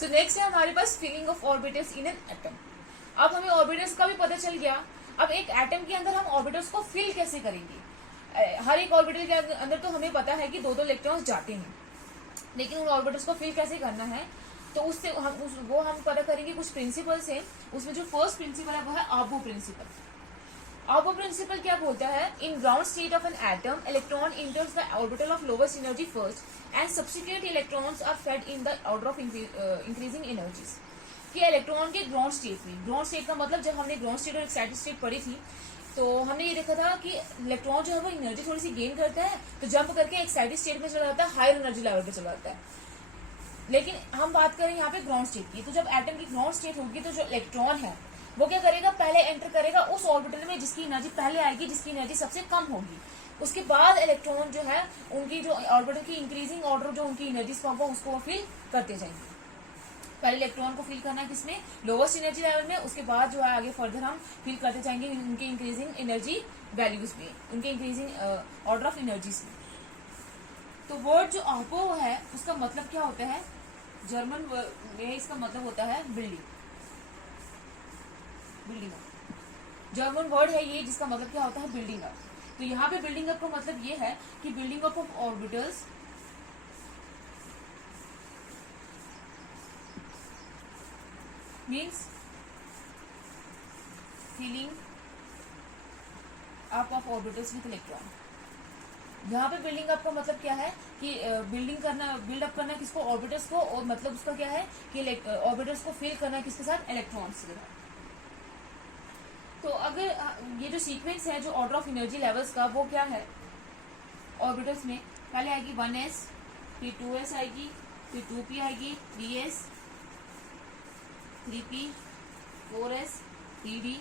सो next है हमारे पास filling of orbitals in an atom. अब हमें ऑर्बिटल्स का भी पता चल गया। अब एक एटम के अंदर हम ऑर्बिटल्स को फिल कैसे करेंगे। हर एक ऑर्बिटल के अंदर तो हमें पता है कि दो दो इलेक्ट्रॉन्स जाते हैं, लेकिन उन ऑर्बिटल्स को फिल कैसे करना है तो उससे हम पता करेंगे कुछ प्रिंसिपल्स हैं। उसमें जो फर्स्ट प्रिंसिपल है वो है आबो प्रिंसिपल। आबो प्रिंसिपल क्या बोलता है, in ground state of an atom electron enters the orbital of lowest energy first and subsequent electrons are fed in the order of increasing energies. कि इलेक्ट्रॉन के ग्राउंड स्टेट में, ग्राउंड स्टेट का मतलब जब हमने ग्राउंड स्टेट और excited state पढ़ी थी तो हमने ये देखा था कि इलेक्ट्रॉन जो है वो एनर्जी थोड़ी सी गेन करता है तो जंप करके एक्साइटेड स्टेट में चला जाता है, हायर एनर्जी लेवल पे चला जाता है। लेकिन हम बात करें यहाँ पे ग्राउंड स्टेट की, तो जब एटम की ग्राउंड स्टेट होगी तो जो इलेक्ट्रॉन है वो क्या करेगा, पहले एंटर करेगा उस ऑर्बिटल में जिसकी एनर्जी पहले आएगी, जिसकी एनर्जी सबसे कम होगी। उसके बाद इलेक्ट्रॉन जो है उनकी जो ऑर्बिटल की इंक्रीजिंग ऑर्डर जो उनकी एनर्जी का होगा उसको वो फिल करते जाएंगे। पहले इलेक्ट्रॉन को फिल करना है किसमें, लोवेस्ट एनर्जी लेवल में, उसके बाद जो है आगे फर्दर हम फिल करते जाएंगे उनके इंक्रीजिंग एनर्जी वैल्यूज में, उनके इंक्रीजिंग ऑर्डर ऑफ एनर्जीज में। तो वर्ड जो आहो है उसका मतलब क्या होता है, जर्मन में इसका मतलब होता है building, building up. German word है ये जिसका मतलब क्या होता है, बिल्डिंग अप। तो यहाँ पे बिल्डिंग अप का मतलब ये है कि building up of orbitals means filling up of orbitals with electron. यहाँ पे बिल्डिंग अप का मतलब क्या है कि बिल्डिंग करना, बिल्ड अप करना किसको, ऑर्बिटल्स को, और मतलब उसका क्या है कि ऑर्बिटल्स को फिल करना किसके साथ, इलेक्ट्रॉन्स के साथ। तो अगर ये जो सीक्वेंस है जो ऑर्डर ऑफ एनर्जी लेवल्स का वो क्या है ऑर्बिटल्स में, पहले आएगी 1s, फिर 2s आएगी, फिर 2p आएगी, 3s, 3p, 4s, 3d,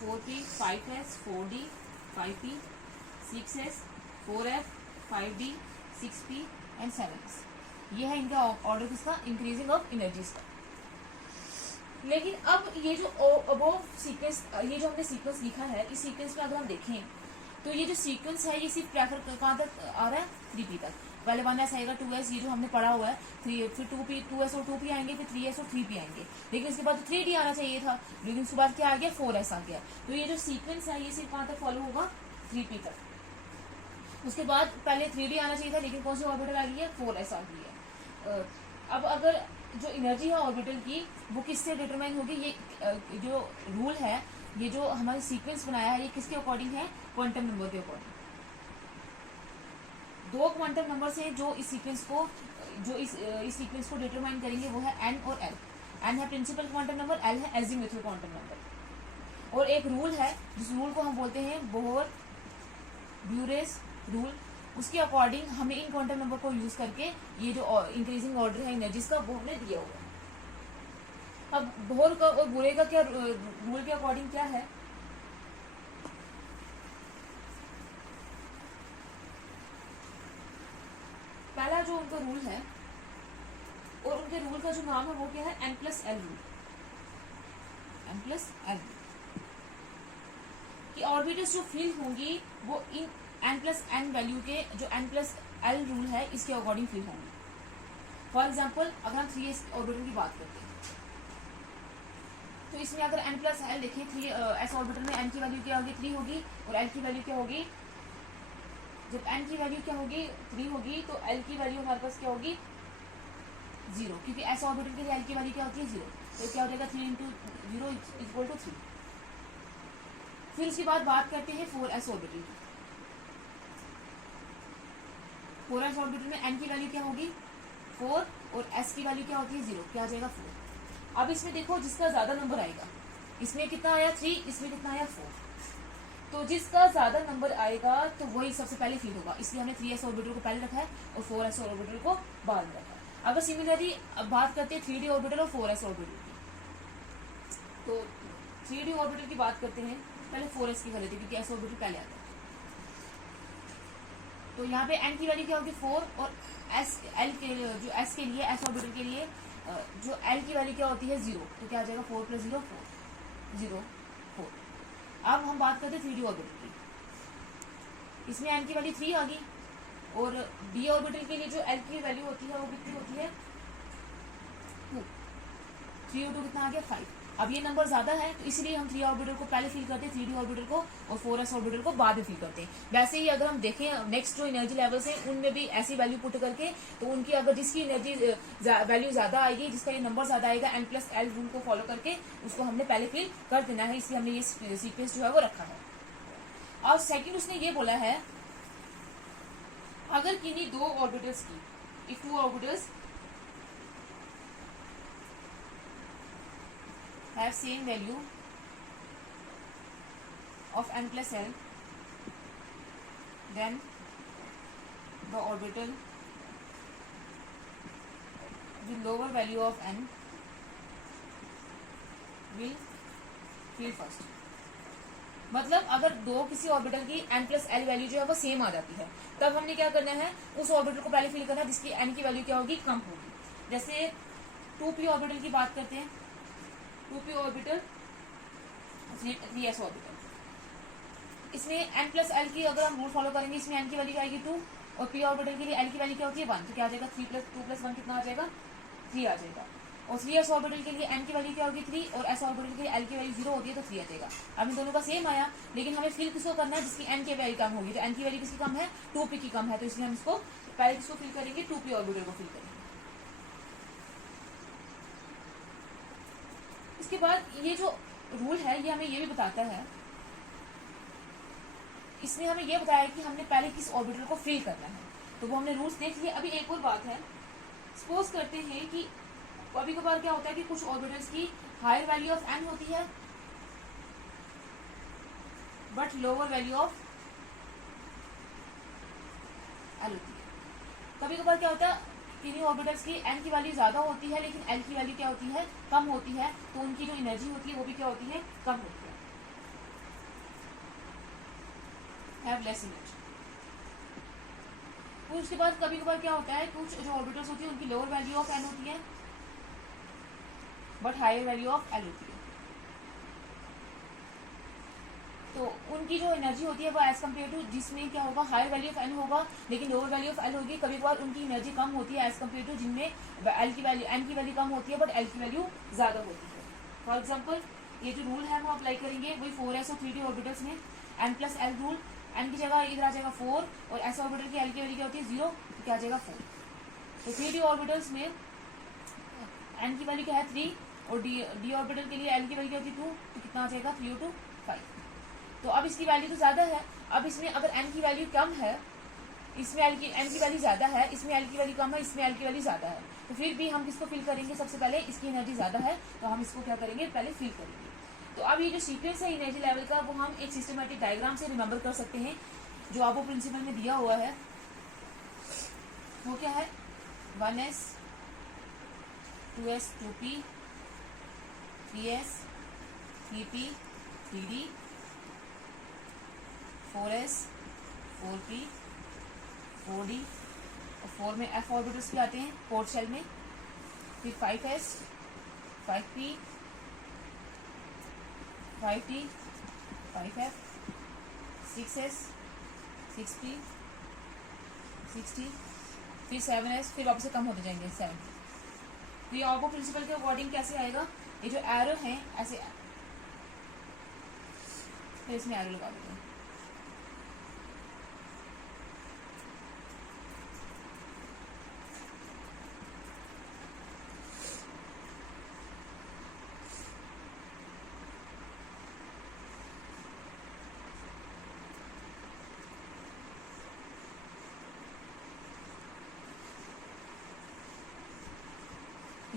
4p, 5s, 4d, 5p, 6s, 4f, 5d, 6p and 7s। ये है इनका ऑर्डर किसका, इंक्रीजिंग ऑफ एनर्जीज का। लेकिन अब ये जो अबोव सीक्वेंस, ये जो हमने सीक्वेंस लिखा है, इस सीक्वेंस में अगर हम देखें तो ये जो सीक्वेंस है ये सिर्फ प्रेफर कहाँ तक आ रहा है, 3p तक। पहले 1s आएगा, 2s ये जो हमने पढ़ा हुआ है, फिर 2p, 2s और 2p आएंगे, फिर 3s और 3p आएंगे। लेकिन उसके बाद 3d आना चाहिए था, लेकिन उसके बाद क्या आ गया, 4s आ गया। तो ये जो सीक्वेंस है ये सिर्फ कहाँ तक फॉलो होगा, 3p तक। उसके बाद पहले 3d आना चाहिए था, लेकिन कौन सी ऑर्बिटल आ गई है, 4s आ गई है। अब अगर जो एनर्जी है ऑर्बिटल की वो किससे डिटरमाइन होगी, ये जो रूल है, ये जो हमारे सीक्वेंस बनाया है, ये किसके अकॉर्डिंग है, क्वांटम नंबर के अकॉर्डिंग। दो क्वांटम नंबर से जो इस सीक्वेंस को डिटरमाइन करेंगे वो है n और l। n है प्रिंसिपल क्वांटम नंबर, l है एजीमुथल क्वांटम नंबर। और एक रूल है जिस रूल को हम बोलते हैं बोहर ब्यूरेस रूल, उसके अकॉर्डिंग हमें इन क्वांटम नंबर को यूज करके ये जो इंक्रीजिंग ऑर्डर है एनर्जीज का वो हमने दिया हुआ। अब बोहर का और बुरे का क्या रूल के अकॉर्डिंग क्या है, पहला जो उनका रूल है और उनके रूल का जो नाम है वो क्या है, n+l रूल। n+l कि ऑर्बिटल्स जो फिल होंगी वो इन n+n वैल्यू के, जो n+l रूल है इसके अकॉर्डिंग फिल होंगी। फॉर एग्जाम्पल अगर हम 3s ऑर्बिटल की बात करते हैं तो इसमें अगर n+l देखें, 3s ऑर्बिटल में n की वैल्यू क्या होगी, 3 होगी, और l की वैल्यू क्या होगी, जब n की वैल्यू क्या होगी, 3 होगी, तो l की वैल्यू हमारे पास क्या होगी, 0, क्योंकि s ऑर्बिटल के लिए l की वैल्यू क्या होती है, 0। तो क्या हो जाएगा, 3 × 0 = 3। फिर उसके बाद बात करते हैं 4s ऑर्बिटल की। 4s ऑर्बिटल में n की वैल्यू क्या होगी, 4, और s की वैल्यू क्या होती है, 0, क्या आ जाएगा, 4। अब इसमें देखो जिसका ज्यादा नंबर आएगा, इसमें कितना आया 3, इसमें कितना आया 4, तो जिसका ज्यादा नंबर आएगा तो वही सबसे पहले फिल होगा, इसलिए हमने 3s ऑर्बिटल को पहले रखा है और 4s ऑर्बिटल को बाद में रखा है। अगर सिमिलरली अब बात करते हैं 3d ऑर्बिटल और 4s ऑर्बिटल की, तो 3d ऑर्बिटल की बात करते हैं, पहले 4s की कर लेते हैं क्योंकि s ऑर्बिटल पहले आता है। तो यहाँ पे n की वैल्यू क्या होगी, 4, और जो s के लिए, s ऑर्बिटल के लिए जो l की वैल्यू क्या होती है, 0, तो क्या आ जाएगा, 4 + 0 4, 0 4। अब हम बात करते हैं 3d ऑर्बिटल की, इसमें n की वैल्यू 3 आ गई, और d ऑर्बिटल के लिए जो l की वैल्यू होती है वो कितनी होती है, 3O2 कितना आ गया 5। अब ये नंबर ज्यादा है तो इसलिए हम 3 ऑर्बिटल को पहले फिल करते हैं, 3D ऑर्बिटल को, और 4s ऑर्बिटल को बाद में फिल करते हैं। वैसे ही अगर हम देखें नेक्स्ट जो एनर्जी लेवल्स हैं उनमें भी ऐसी वैल्यू पुट करके, तो उनकी अगर जिसकी एनर्जी वैल्यू ज्यादा आएगी, जिसका ये नंबर ज्यादा आएगा, n+l रूल को फॉलो करके उसको हमने पहले फिल कर देना है, इसलिए हमने ये सीक्वेंस जो है वो रखा है। और सेकेंड उसने ये बोला है, अगर किन्हीं दो ऑर्बिटल्स की, if two orbitals have same value of n+l, then the orbital with lower value of n will fill first। मतलब अगर दो किसी ऑर्बिटल की n+l वैल्यू जो है वो सेम आ जाती है, तब हमने क्या करना है, उस ऑर्बिटल को पहले फिल करना है जिसकी n की वैल्यू क्या होगी, कम होगी। जैसे 2p ऑर्बिटल की बात करते हैं, 2p ऑर्बिटल, 3s ऑर्बिटल, इसमें n+l की अगर हम रूल फॉलो करेंगे, इसमें n की वैल्यू क्या आएगी 2, और p ऑर्बिटल के लिए l की वैल्यू क्या होती है 1, तो क्या आ जाएगा 3 + 2 + 1 कितना आ जाएगा 3 आ जाएगा। और 3s ऑर्बिटल के लिए n की वैल्यू क्या होगी 3, और s ऑर्बिटल के लिए l की वैल्यू 0 होती है तो 3 आ जाएगा। अब इन दोनों का सेम आया, लेकिन हमें फिल किसको करना है, जिसकी n की वैल्यू कम होगी, तो n की वैल्यू किसकी कम है, 2p की कम है, तो इसलिए हम इसको पहले किसको फिल करेंगे, 2p ऑर्बिटल को फिल करेंगे। इसके बाद ये जो रूल है ये हमें ये भी बताता है, इसने हमें ये बताया कि हमने पहले किस ऑर्बिटल को फिल करना है, तो वो हमने रूल्स देख लिए। अभी एक और बात है, सपोज करते हैं कि कभी कभार क्या होता है कि कुछ ऑर्बिटल्स की हायर वैल्यू ऑफ n होती है but lower value of l होती है। कभी कभार क्या होता है, किन्हीं ऑर्बिटल्स की n की वैल्यू ज्यादा होती है लेकिन l की वैल्यू क्या होती है, कम होती है, तो उनकी जो एनर्जी होती है वो भी क्या होती है, कम होती है, हैव लेस एनर्जी। फिर उसके बाद कभी कभार क्या होता है, कुछ जो ऑर्बिटल्स होती है उनकी लोअर वैल्यू ऑफ n होती है but higher value of l होती है, तो उनकी जो एनर्जी होती है वो एज कम्पेयर टू, जिसमें क्या होगा हायर वैल्यू ऑफ n होगा लेकिन लोअर वैल्यू ऑफ l होगी, कभी कभार उनकी एनर्जी कम होती है एज कम्पेयर टू जिनमें l की वैल्यू, n की वैल्यू कम होती है बट l की वैल्यू ज्यादा होती है। फॉर एग्जाम्पल ये जो रूल है वो अप्लाई करेंगे वही 4s और 3d ऑर्बिटल्स में, n+l रूल, n की जगह इधर आ जाएगा 4, और s ऑर्बिटल की l की वैल्यू क्या होती है 0, तो क्या आ जाएगा 4। तो 3d ऑर्बिटल्स में n की वैल्यू क्या है 3, और d ऑर्बिटल के लिए l की वैल्यू क्या होती है 2, तो कितना आ जाएगा 3O2 5। तो अब इसकी वैल्यू तो ज्यादा है, अब इसमें अगर n की वैल्यू कम है, इसमें n की वैल्यू ज्यादा है, इसमें l की वैल्यू कम है, इसमें l की वैल्यू ज्यादा है, तो फिर भी हम किसको फिल करेंगे, सबसे पहले इसकी एनर्जी ज्यादा है तो हम इसको क्या करेंगे, पहले फिल करेंगे। तो अब ये जो सीक्वेंस है एनर्जी लेवल का वो हम एक सिस्टमेटिक डायग्राम से रिमेंबर कर सकते हैं, जो आपको प्रिंसिपल में दिया हुआ है। वो क्या है, 1s 2s 2p 3s 3p 3d 4s 4p 4d, और 4 में f ऑर्बिटल्स भी आते हैं फोर्थ शेल में, फिर 5s 5p 5t 5f 6s 6p 6t, फिर 7s, फिर वापस से कम होते जाएंगे 7। तो ये ऑर्बो प्रिंसिपल के अकॉर्डिंग कैसे आएगा, ये जो एरो है ऐसे, फिर इसमें एरो लगा देते हैं।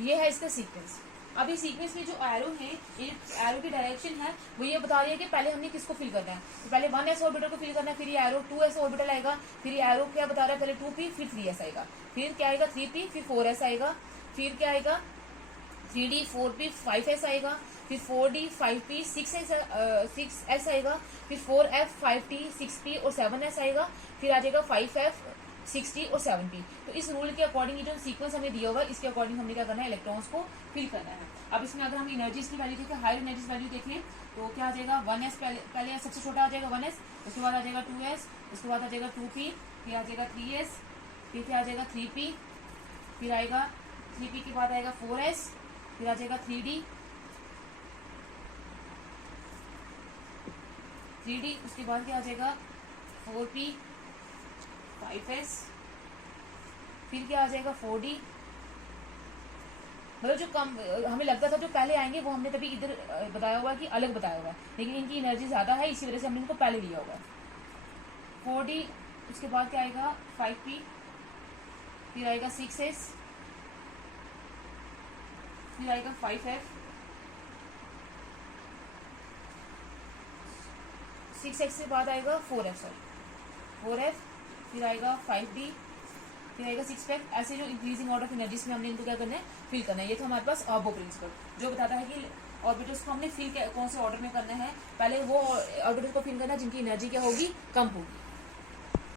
ये है इसका सीक्वेंस। अब ये सीक्वेंस में जो एरो है, ये एरो की डायरेक्शन है वो ये बता रही है कि पहले हमने किसको फिल करना है, तो पहले 1s ऑर्बिटल को फिल करना है, फिर ये एरो 2s ऑर्बिटल आएगा, फिर ये एरो क्या बता रहा है, पहले 2p फिर 3s आएगा, फिर क्या आएगा 3p फिर 4s आएगा, फिर क्या आएगा 3d 4p 5s आएगा, फिर 4d 5p 6s आएगा, फिर 4f 5t 6p और 7s आएगा, फिर आ जाएगा 5f 6t और 7p। तो इस रूल के अकॉर्डिंग ये जो सीक्वेंस हमें दिया होगा इसके अकॉर्डिंग हमने क्या करना है, इलेक्ट्रॉन्स को फिल करना है। अब इसमें अगर हम एनर्जीज की वैल्यू देखें, हायर एनर्जीज वैल्यू देखें तो क्या आ जाएगा 1s, पहले सबसे छोटा आ जाएगा 1s, उसके बाद आ जाएगा 2s, उसके बाद आ जाएगा 2p, फिर आ जाएगा 3s, फिर क्या आ जाएगा 3p, फिर आएगा 3p के बाद आएगा 4s, फिर आ जाएगा 3D, 3D, उसके बाद क्या आ जाएगा 4P, 5S, फिर क्या आ जाएगा 4D। मतलब जो कम हमें लगता था जो पहले आएंगे वो हमने तभी इधर बताया हुआ है कि अलग बताया हुआ है, लेकिन इनकी एनर्जी ज्यादा है, इसी वजह से हमने इनको पहले लिया हुआ है। 4D, उसके बाद क्या आएगा 5P, फिर आएगा 6S, फिर आएगा 5F, 6X के बाद आएगा 4F, सॉरी 4F, फिर आएगा 5D, फिर आएगा 6F। ऐसे जो इंक्रीजिंग ऑर्डर ऑफ एनर्जीज में हमने इनको क्या करना है, फिल करना है। ये था हमारे पास आर्बो प्रिंसिपल, जो बताता है कि ऑर्बिटल्स को हमने फिल कौन से ऑर्डर में करना है। पहले वो ऑर्बिटल को फिल करना है जिनकी एनर्जी क्या होगी, कम होगी।